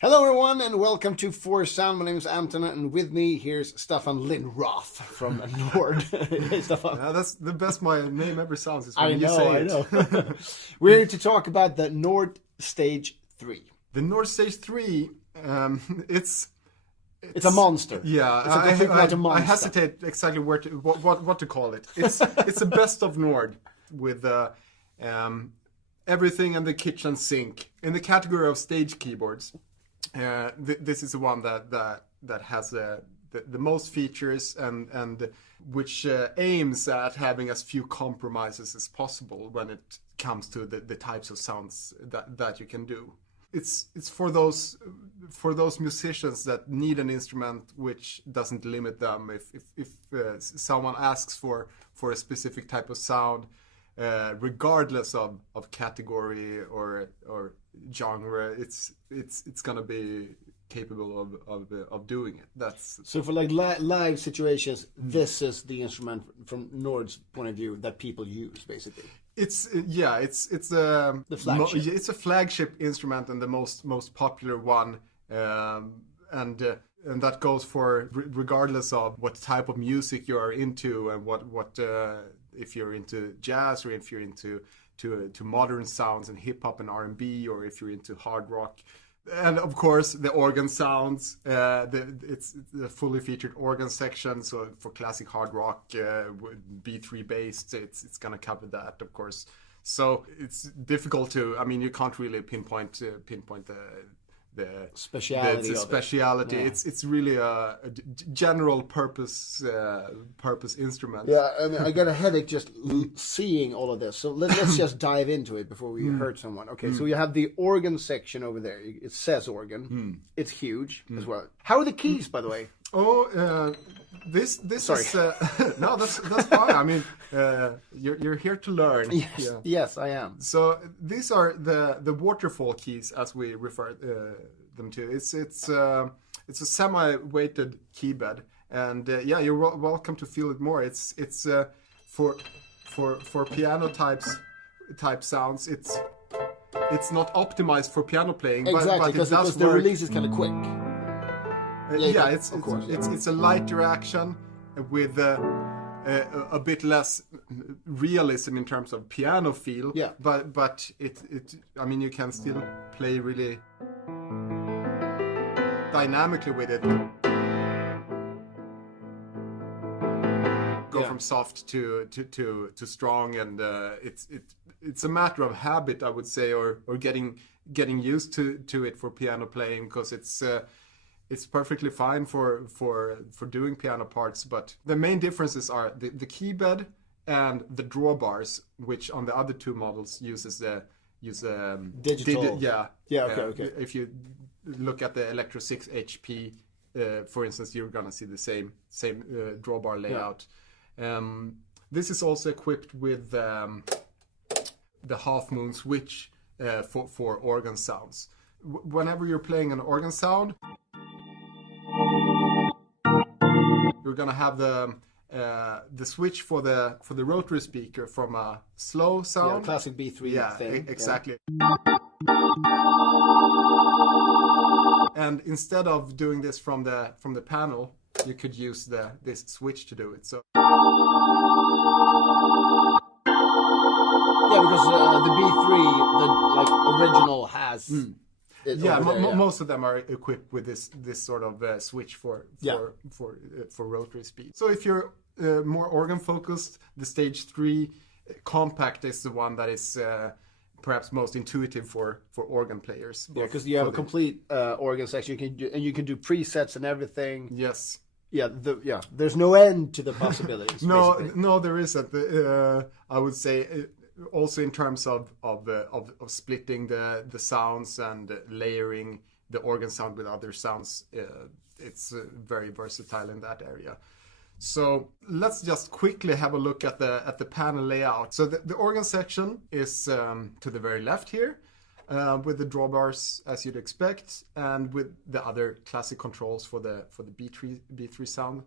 Hello everyone and welcome to For Sound. My name is Anton and with me here's Staffan Lindroth from NORD. Hey Staffan. That's the best my name ever sounds is when I you know, say I it. know. We're here to talk about the NORD Stage 3. The NORD Stage 3, it's a monster. Yeah, It's a complete quantum monster. I hesitate exactly what to call it. It's a best of NORD with everything and the kitchen sink. In the category of stage keyboards, this is the one that has the most features and which aims at having as few compromises as possible when it comes to the types of sounds that you can do. It's for those musicians that need an instrument which doesn't limit them. If someone asks for a specific type of sound, regardless of category or genre, it's gonna be capable of doing it. That's so for like live situations, this is the instrument from NORD's point of view that people use basically. It's a The flagship. It's a flagship instrument and the most popular one, and that goes for regardless of what type of music you are into and what if you're into jazz or if you're into modern sounds and hip hop and R&B, or if you're into hard rock. And of course the organ sounds, it's the fully featured organ section. So for classic hard rock, B3 based, it's gonna cover that, of course. So it's difficult to, I mean, you can't really pinpoint the Speciality. Yeah. It's really a general purpose instrument. Yeah, and I get a headache just seeing all of this. So let's just dive into it before we hurt someone. Okay, so you have the organ section over there. It says organ. It's huge as well. How are the keys, by the way? Oh, this Sorry. is no, that's fine. I mean, you're here to learn. Yes, Yeah. yes, I am. So these are the waterfall keys, as we refer them to. It's a semi-weighted keybed, and yeah, you're welcome to feel it more. It's for piano type sounds. It's not optimized for piano playing, Exactly, but it does because the work. release is kind of quick. Yeah, of course. it's a lighter action with a bit less realism in terms of piano feel. Yeah. But it I mean, you can still play really dynamically with it. Go from soft to strong, and it's a matter of habit, I would say, or getting used to it for piano playing, because it's perfectly fine for doing piano parts, but the main differences are the keybed and the drawbars, which on the other two models use Digital. Yeah. Okay. If you look at the Electro 6 HP, for instance, you're gonna see the same drawbar layout. This is also equipped with the Half Moon switch for organ sounds. Whenever you're playing an organ sound, you're gonna have the switch for the rotary speaker from a slow sound. Yeah, classic B3 thing. Exactly. And instead of doing this from the panel, you could use this switch to do it. So Yeah, because the B3, the like original has. Most of them are equipped with this sort of switch for rotary speed. So if you're more organ focused, the Stage 3 compact is the one that is perhaps most intuitive for organ players. Yeah, because you have a complete organ section. You can do presets and everything. Yes. Yeah, there's no end to the possibilities. No, there isn't. I would say. Also in terms of splitting the sounds and layering the organ sound with other sounds, it's very versatile in that area. So let's just quickly have a look at the panel layout. So the organ section is to the very left here, with the drawbars as you'd expect, and with the other classic controls for the B3 sound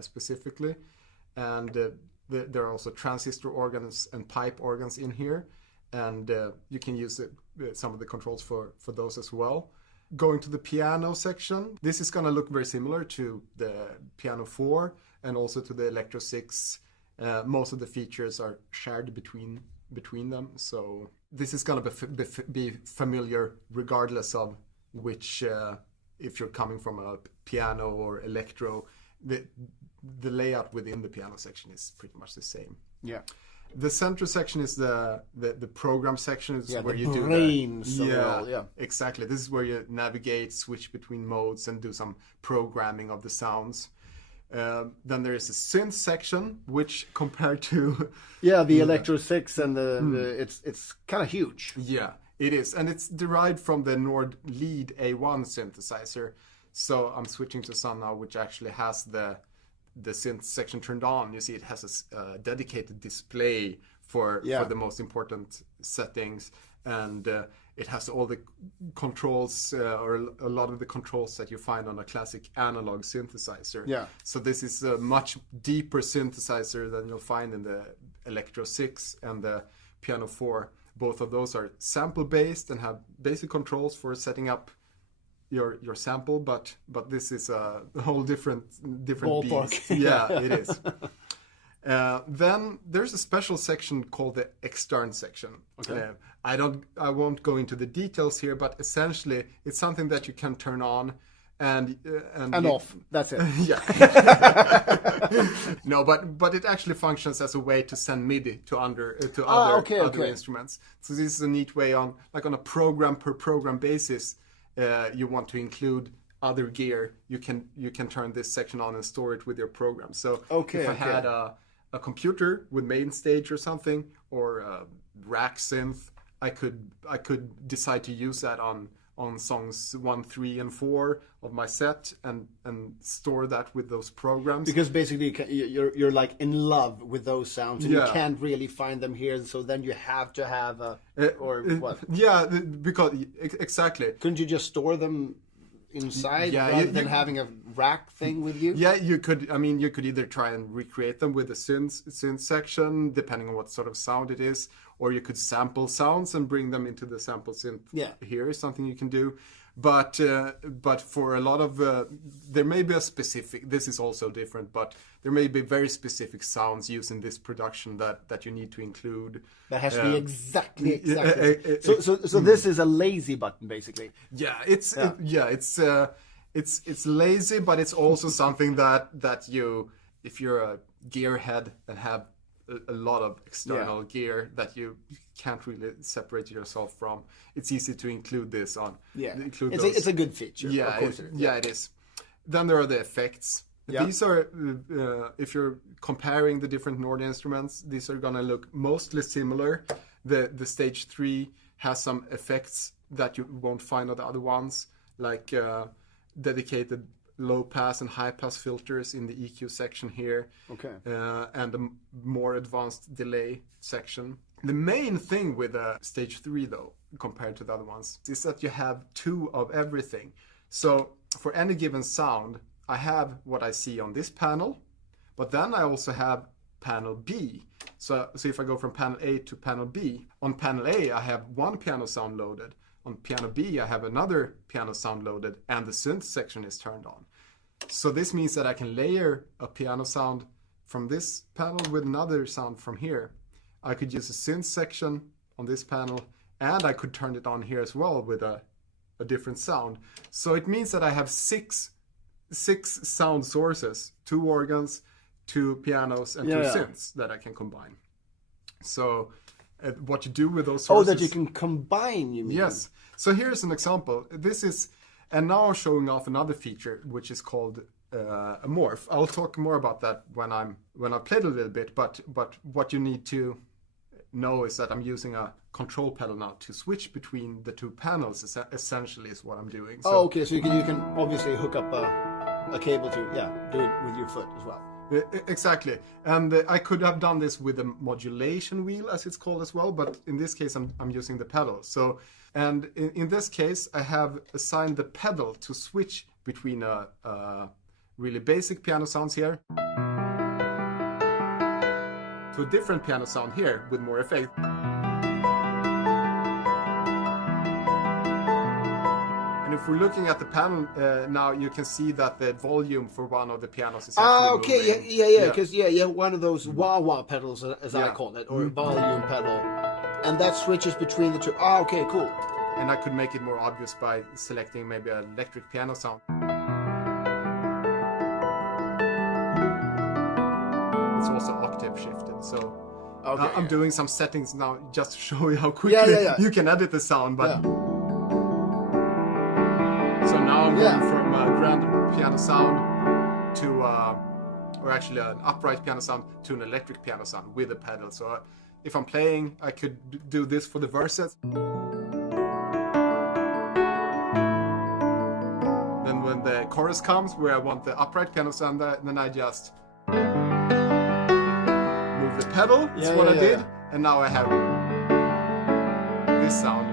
specifically, and there are also transistor organs and pipe organs in here, and you can use some of the controls for those as well. Going to the piano section, this is going to look very similar to the Piano 4 and also to the Electro 6. Most of the features are shared between them, so this is going to be familiar regardless of which, if you're coming from a piano or electro, the layout within the piano section is pretty much the same. Yeah. The center section is the program section. It's where you do exactly. This is where you navigate, switch between modes, and do some programming of the sounds. Then there is a synth section, which compared to the Electro 6 and it's kind of huge. Yeah, it is, and it's derived from the NORD Lead A1 synthesizer. So I'm switching to some now, which actually has the synth section turned on. You see, it has a dedicated display for the most important settings, and it has all the controls or a lot of the controls that you find on a classic analog synthesizer. Yeah. So this is a much deeper synthesizer than you'll find in the Electro 6 and the Piano 4. Both of those are sample based and have basic controls for setting up your sample, but this is a whole different ballpark. beast. Yeah, it is. Then there's a special section called the extern section. Okay. I won't go into the details here, but essentially it's something that you can turn on and off. That's it. Yeah. No, but it actually functions as a way to send MIDI to other instruments. So this is a neat way on a program per program basis. You want to include other gear, you can turn this section on and store it with your program. So if I had a computer with main stage or something, or a rack synth, I could decide to use that on songs 1, 3, and 4 of my set and store that with those programs. Because basically you're like in love with those sounds, and you can't really find them here. So then you have to have what? Yeah, because exactly. Couldn't you just store them inside rather than having a rack thing with you? Yeah, you could. I mean, you could either try and recreate them with the synth section, depending on what sort of sound it is, or you could sample sounds and bring them into the sample synth. Yeah, here is something you can do. But for a lot of there may be a specific. This is also different, but there may be very specific sounds used in this production that you need to include. That has to be exactly. So this is a lazy button, basically. Yeah, it's lazy, but it's also something that you, if you're a gearhead and have a lot of external gear that you can't really separate yourself from, it's easy to include this on. It's a good feature. Yeah, of course it is. Then there are the effects. These are, if you're comparing the different NORD instruments, these are gonna look mostly similar. The stage 3 has some effects that you won't find on the other ones, like dedicated low pass and high pass filters in the EQ section here. Okay. And a more advanced delay section. The main thing with stage 3 though, compared to the other ones, is that you have 2 of everything. So for any given sound, I have what I see on this panel, but then I also have panel B. So if I go from panel A to panel B, on panel A I have one piano sound loaded. On piano B, I have another piano sound loaded, and the synth section is turned on. So this means that I can layer a piano sound from this panel with another sound from here. I could use a synth section on this panel, and I could turn it on here as well with a different sound. So it means that I have six sound sources, 2 organs, 2 pianos, and 2 synths that I can combine. So what you do with those sources... Oh, that you can combine, you mean? Yes. So here's an example. This is, and now I'm showing off another feature, which is called a morph. I'll talk more about that when I've played a little bit. But what you need to know is that I'm using a control pedal now to switch between the 2 panels. Essentially, is what I'm doing. So, okay. So you can obviously hook up a cable to do it with your foot as well. Exactly, and I could have done this with a modulation wheel, as it's called as well, but in this case I'm using the pedal. So, and in this case I have assigned the pedal to switch between a really basic piano sounds here to a different piano sound here with more effect. And if we're looking at the panel now, you can see that the volume for one of the pianos is actually okay, moving. yeah, because you have one of those wah-wah pedals, as I Yeah. call it, or volume pedal, and that switches between the two. Okay, cool. And I could make it more obvious by selecting maybe an electric piano sound. It's also octave shifted, so Okay, I'm doing some settings now just to show you how quickly you can edit the sound. But so now I'm going from a grand piano sound to, or actually an upright piano sound to an electric piano sound with a pedal. So if I'm playing, I could do this for the verses. Then when the chorus comes, where I want the upright piano sound, then I just move the pedal. That's what I did. And now I have this sound.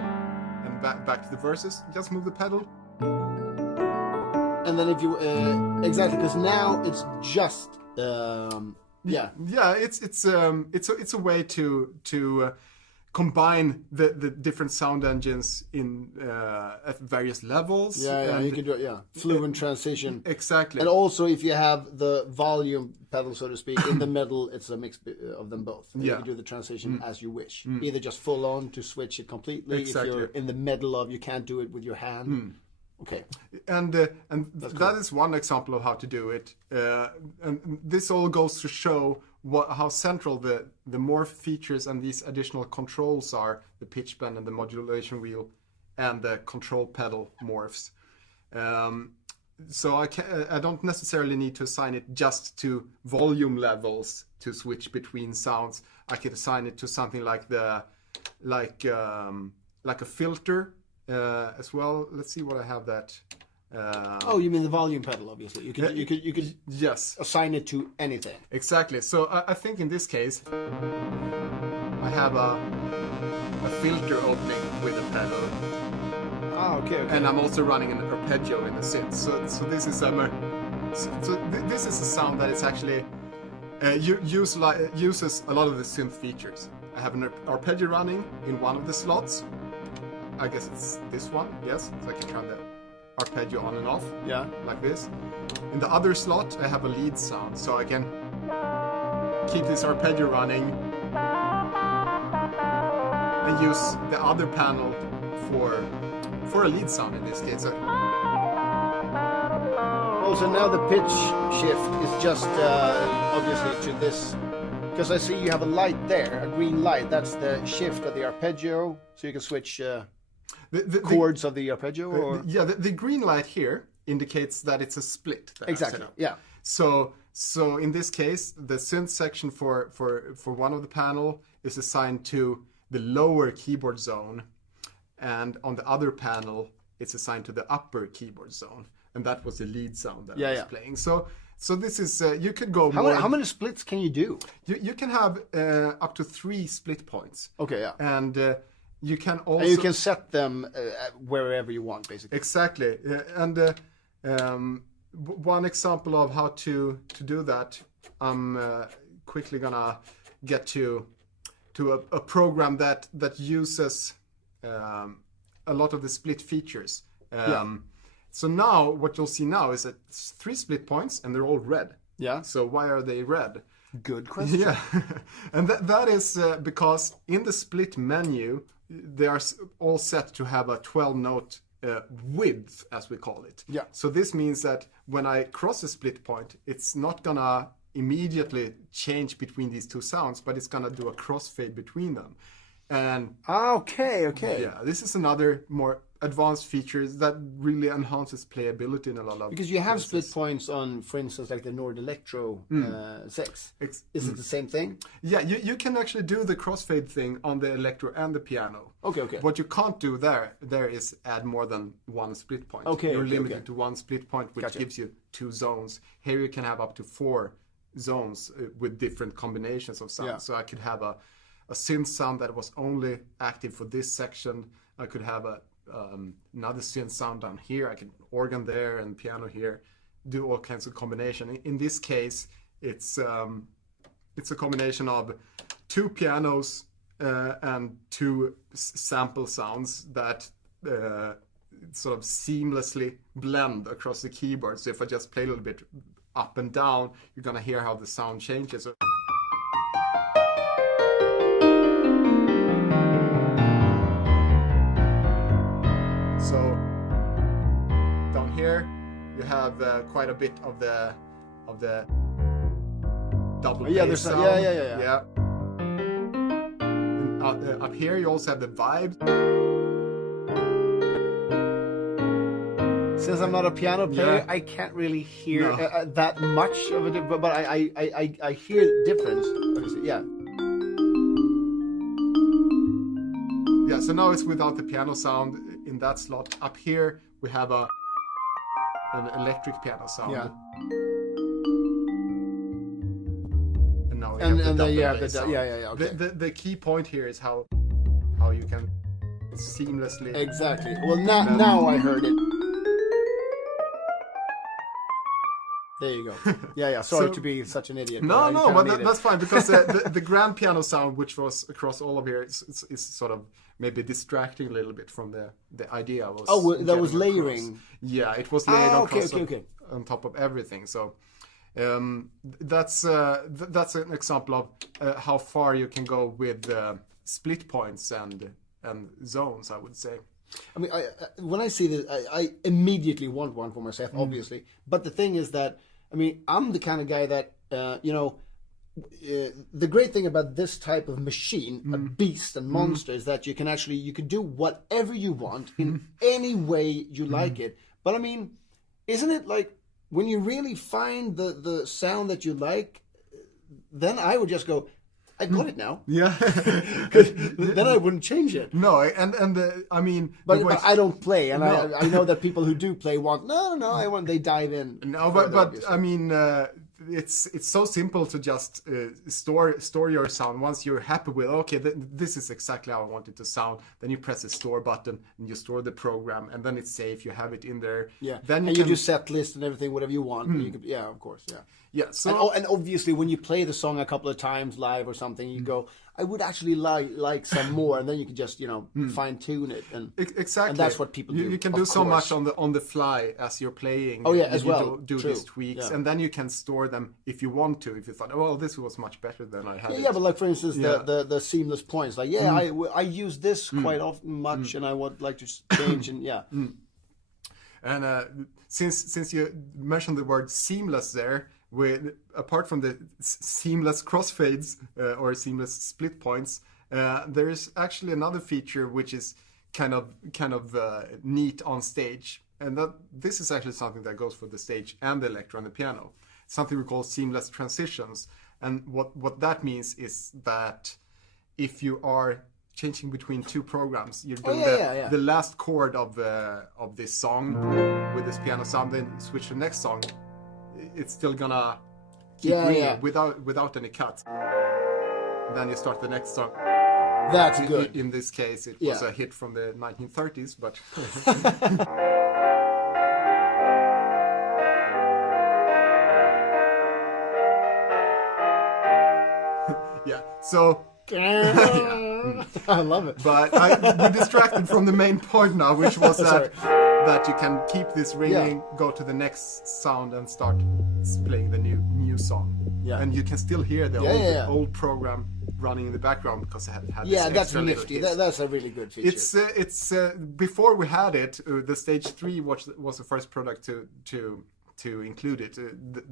And back to the verses, just move the pedal. And then if you exactly, because now it's just it's a way to combine the different sound engines in at various levels. You can do it. Fluent transition. Exactly. And also, if you have the volume pedal, so to speak, in the middle, it's a mix of them both. And you can do the transition as you wish. Either just full on to switch it completely. Exactly. If you're in the middle of, you can't do it with your hand. Okay. And that is one example of how to do it. And this all goes to show how central the morph features and these additional controls are: the pitch bend and the modulation wheel, and the control pedal morphs. So I don't necessarily need to assign it just to volume levels to switch between sounds. I could assign it to something like a filter as well. Let's see what I have that. You mean the volume pedal? Obviously, you could yes, assign it to anything. Exactly. So I think in this case, I have a filter opening with a pedal. Okay. And I'm also running an arpeggio in the synth. So this is this is a sound that is actually uses a lot of the synth features. I have an arpeggio running in one of the slots. I guess it's this one. Yes, so I can turn the arpeggio on and off. Yeah. Like this. In the other slot, I have a lead sound, so I can keep this arpeggio running and use the other panel for a lead sound in this case. So now the pitch shift is just obviously to this, because I see you have a light there, a green light. That's the shift of the arpeggio, so you can switch the chords of the arpeggio. Or? The green light here indicates that it's a split. Exactly. Yeah. So in this case, the synth section for one of the panel is assigned to the lower keyboard zone, and on the other panel, it's assigned to the upper keyboard zone, and that was the lead sound that I was playing. So this is you could go more. How many splits can you do? You can have up to 3 split points. Okay. Yeah. And you can also. And you can set them wherever you want, basically. Exactly. And one example of how to do that, I'm quickly gonna get to a program that uses a lot of the split features. So now what you'll see now is that it's 3 split points and they're all red. Yeah. So why are they red? Good question. Yeah. And that is because in the split menu, they are all set to have a 12-note width, as we call it. Yeah. So this means that when I cross a split point, it's not gonna immediately change between these two sounds, but it's gonna do a crossfade between them. And okay. yeah, this is another more advanced feature that really enhances playability in a lot of because you have places. split points on, for instance, like the NORD Electro 6. Is it the same thing? Yeah, you can actually do the crossfade thing on the electro and the piano. Okay. What you can't do there is add more than 1 split point. You're limited to 1 split point, which gives you 2 zones. Here you can have up to 4 zones with different combinations of sounds. Yeah. So I could have a synth sound that was only active for this section. I could have another synth sound down here. I can organ there and piano here. Do all kinds of combination. In this case, it's a combination of 2 pianos and 2 sample sounds that sort of seamlessly blend across the keyboard. So if I just play a little bit up and down, you're gonna hear how the sound changes. So down here you have quite a bit of the double bass sound. Yeah. And, up here you also have the vibe. Since I'm not a piano player, I can't really hear that much of it, but I hear the difference. Yeah. Yeah, so now it's without the piano sound in that slot. Up here we have an electric piano sound. Yeah. And now And the then you double have bass sound. Okay. The key point here is how you can seamlessly. Exactly. Well, now I heard it. There you go. Yeah. Sorry to be such an idiot. But that's fine, because the grand piano sound, which was across all of here, is sort of maybe distracting a little bit from the idea. That was layering. Across. Yeah, it was layered okay. On top of everything. So that's an example of how far you can go with split points and zones, I would say. I mean, when I see this, I immediately want one for myself, obviously. But the thing is that, I mean, I'm the kind of guy that, the great thing about this type of machine, a beast and monster, is that you can do whatever you want in any way you like it. But I mean, isn't it like when you really find the sound that you like, then I would just go, I got it now. Yeah. Then I wouldn't change it. No, and I mean, but I don't play, and I know that people who do play they dive in. No, but I mean, it's so simple to just store your sound. Once you're happy with, okay, this is exactly how I want it to sound, then you press the store button and you store the program, and then it's safe. You have it in there. Yeah. Then you do set list and everything, whatever you want. You can, of course. Yeah. Yeah. So and obviously, when you play the song a couple of times live or something, you go, I would actually like some more, and then you can just fine tune it, and exactly, and that's what people do. You can do so much on the fly as you're playing. Oh yeah, as well. Do these tweaks, and then you can store them if you want to. If you thought, oh well, this was much better than I had. Yeah, but like for instance, the seamless points. Like I use this quite often much, and I would like to change and And since you mentioned the word seamless there, apart from the seamless crossfades or seamless split points, there is actually another feature which is kind of neat on stage, and this is actually something that goes for the stage and the electro and the piano. Something we call seamless transitions, and what that means is that if you are changing between two programs, you're doing the last chord of this song with this piano sound, then you switch to the next song, it's still gonna keep ringing without any cuts. Then you start the next song. That's good. In this case, it was a hit from the 1930s, but yeah. So I love it. But we're distracted from the main point now, which was that you can keep this ringing, go to the next sound, and start playing the new song. Yeah. And you can still hear the old program running in the background because it had this that's nifty. That's a really good feature. It's before we had it, the Stage 3 was the first product to include it.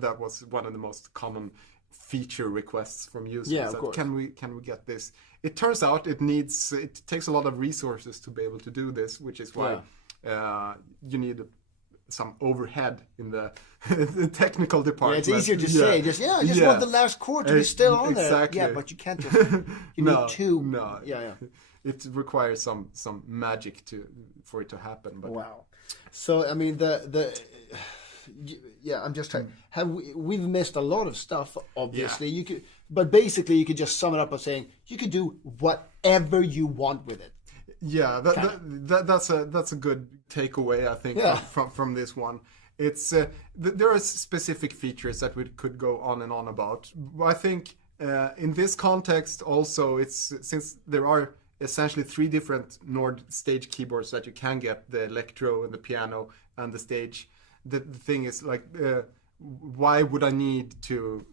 That was one of the most common feature requests from users. Yeah, of course. Can we get this? It turns out it takes a lot of resources to be able to do this, which is why you need some overhead in the technical department. Yeah, it's easier to say. I just want the last chord to be still on there. Exactly. Yeah, but you can't just. You need two. No. Yeah. It requires some magic for it to happen. But. Wow. So I mean I'm just trying. We've missed a lot of stuff. Obviously, you could, but basically, you could just sum it up by saying you could do whatever you want with it. Yeah, that's a good takeaway, I think, from this one. It's there are specific features that we could go on and on about. I think in this context, also, it's since there are essentially 3 different NORD stage keyboards that you can get: the electro and the piano and the stage. The thing is, like, why would I need to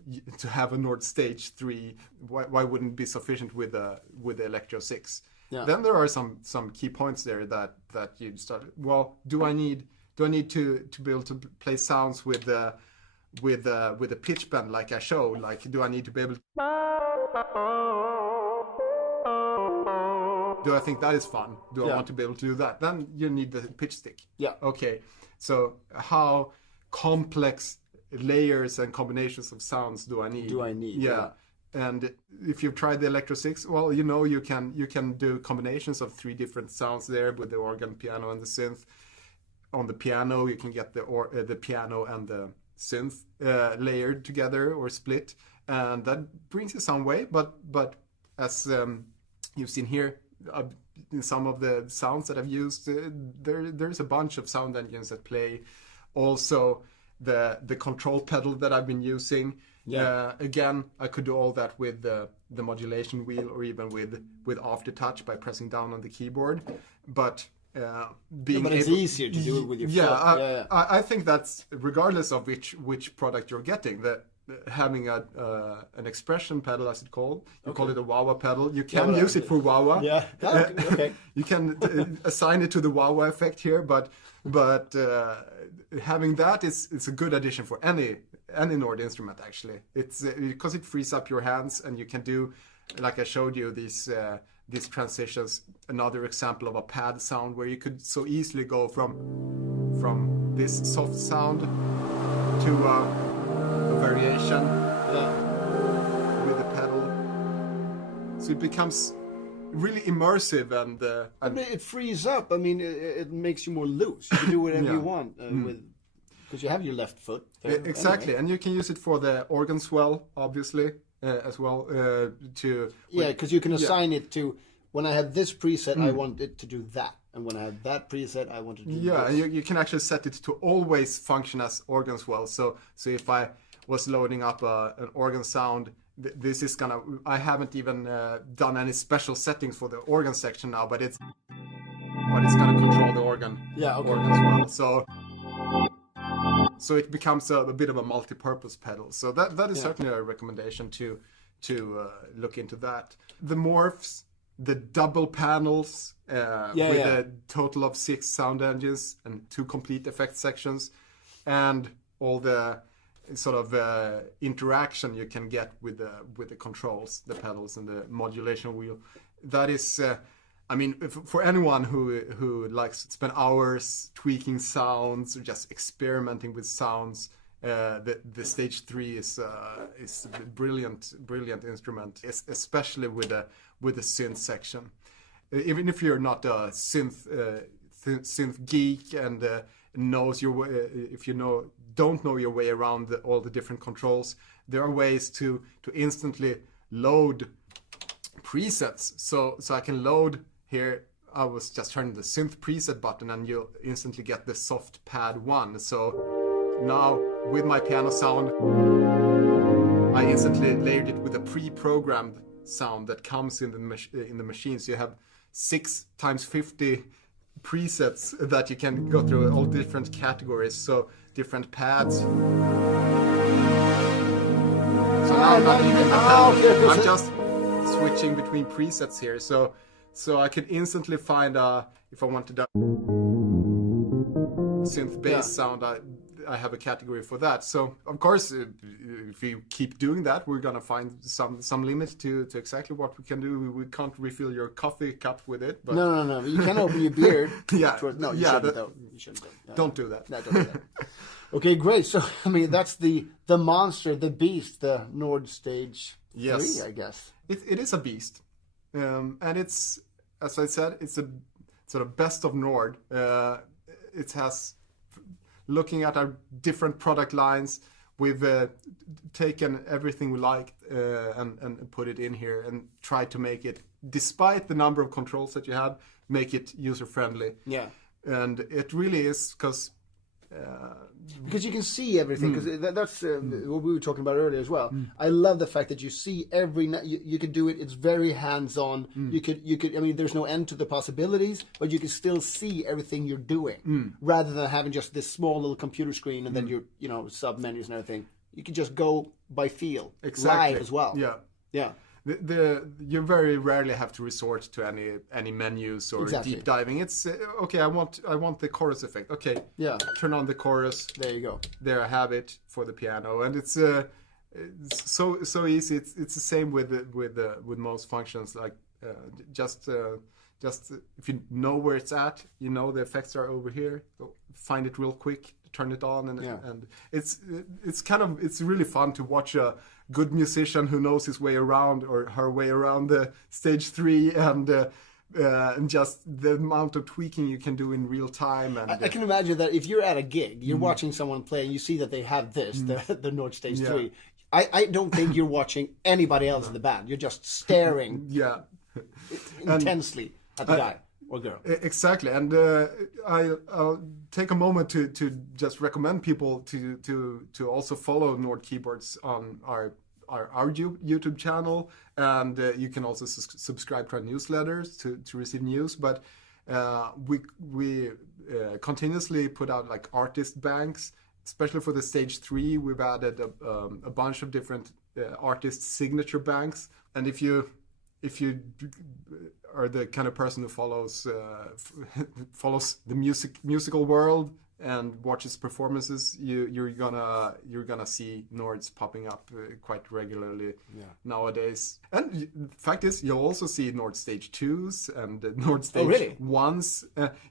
have a NORD stage 3? Why wouldn't it be sufficient with the electro 6? Yeah. Then there are some key points there that you start. Well, do I need to be able to play sounds with a pitch bend like I show? Like, do I need to be able to... Do I think that is fun? Do I want to be able to do that? Then you need the pitch stick. Yeah. Okay. So how complex layers and combinations of sounds do I need? Yeah. And if you've tried the Electro 6, well, you can do combinations of 3 different sounds there with the organ, piano, and the synth. On the piano, you can get the piano and the synth layered together or split, and that brings you some way. But as you've seen here, in some of the sounds that I've used, there's a bunch of sound engines at play. Also, the control pedal that I've been using. Yeah. Again, I could do all that with the modulation wheel, or even with aftertouch by pressing down on the keyboard. But it's easier to do it with your foot. I think that's regardless of which product you're getting. That having an expression pedal, as it's called, you call it a wah-wah pedal. You can use it for wah-wah. Yeah. Okay. You can assign it to the wah-wah effect here, but having that is a good addition for any NORD instrument, actually. It's because it frees up your hands, and you can do, like I showed you, these transitions. Another example of a pad sound where you could so easily go from this soft sound to a variation with the pedal. So it becomes really immersive and it frees up. I mean, it makes you more loose. You can do whatever you want because you have your left foot there, exactly, anyway. And you can use it for the organ swell, obviously, as well. Because you can assign it to, when I have this preset, I want it to do that, and when I have that preset, I want it to do this. And you can actually set it to always function as organ swell. So if I was loading up an organ sound, this is gonna. I haven't even done any special settings for the organ section now, but it's gonna control the organ. Organ swell. So it becomes a bit of a multi-purpose pedal. So that is certainly a recommendation to look into that. The morphs, the double panels with a total of 6 sound engines and 2 complete effect sections, and all the sort of interaction you can get with the controls, the pedals, and the modulation wheel. That is. I mean, for anyone who likes to spend hours tweaking sounds or just experimenting with sounds, the Stage 3 is a brilliant instrument, especially with the synth section. Even if you're not a synth geek and knows your way, if you don't know your way around all the different controls, there are ways to instantly load presets. So I can load. Here, I was just turning the synth preset button, and you'll instantly get the soft pad 1. So now, with my piano sound, I instantly layered it with a pre-programmed sound that comes in the machine. So you have 6 times 50 presets that you can go through, all different categories. So different pads. So now I'm not even I'm just switching between presets here. So I can instantly find if I want to do synth bass sound, I have a category for that. So of course, if you keep doing that, we're gonna find some limit to exactly what we can do. We can't refill your coffee cup with it. But... No. You can open your beard. No, you shouldn't. You shouldn't. Don't do that. No, don't do that. Okay, great. So I mean, that's the monster, the beast, the NORD Stage 3, I guess. It is a beast, and it's. As I said, it's a sort of best of NORD. It has, looking at our different product lines, we've taken everything we liked and put it in here and tried to make it, despite the number of controls that you have, make it user-friendly. Yeah. And it really is, because Because you can see everything. Because that's what we were talking about earlier as well. I love the fact that you see you can do it. It's very hands-on. You could. I mean, there's no end to the possibilities, but you can still see everything you're doing, rather than having just this small little computer screen and then your sub menus and everything. You can just go by feel, live as well. Yeah. You very rarely have to resort to any menus or deep diving. It's okay. I want the chorus effect. Okay, turn on the chorus. There you go. There I have it for the piano, and it's so easy. It's the same with most functions. Like just if you know where it's at, you know the effects are over here. So find it real quick, turn it on, and it's really fun to watch a good musician who knows his way around or her way around the stage 3 and just the amount of tweaking you can do in real time. And I can imagine that if you're at a gig, you're watching someone play and you see that they have this, the NORD stage 3. I don't think you're watching anybody else in the band. You're just staring intensely at the guy or girl. Exactly, and I'll take a moment to just recommend people to also follow NORD Keyboards on our YouTube channel, and you can also subscribe to our newsletters to receive news. But we continuously put out like artist banks, especially for the stage 3. We've added a bunch of different artist signature banks, and if you are the kind of person who follows the musical world and watches performances, you're gonna see NORDs popping up quite regularly nowadays. And the fact is, you'll also see NORD stage 2s and NORD stage 1s.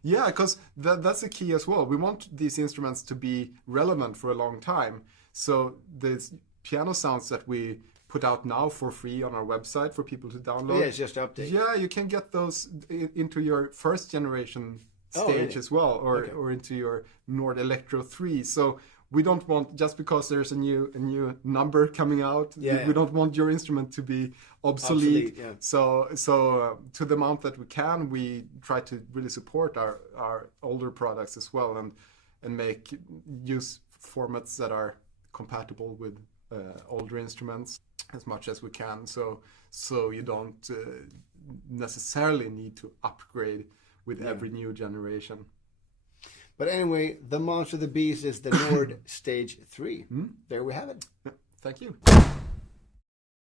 Because that's the key as well. We want these instruments to be relevant for a long time. So the piano sounds that we put out now for free on our website for people to download. It's just update. Yeah, you can get those into your first generation stage as well, or into your NORD Electro 3. So we don't want, just because there's a new number coming out, we don't want your instrument to be obsolete. So to the amount that we can, we try to really support our older products as well, and use formats that are compatible with older instruments as much as we can, so you don't necessarily need to upgrade with every new generation. But anyway, the monster of the beast is the NORD stage 3. There we have it. Thank you.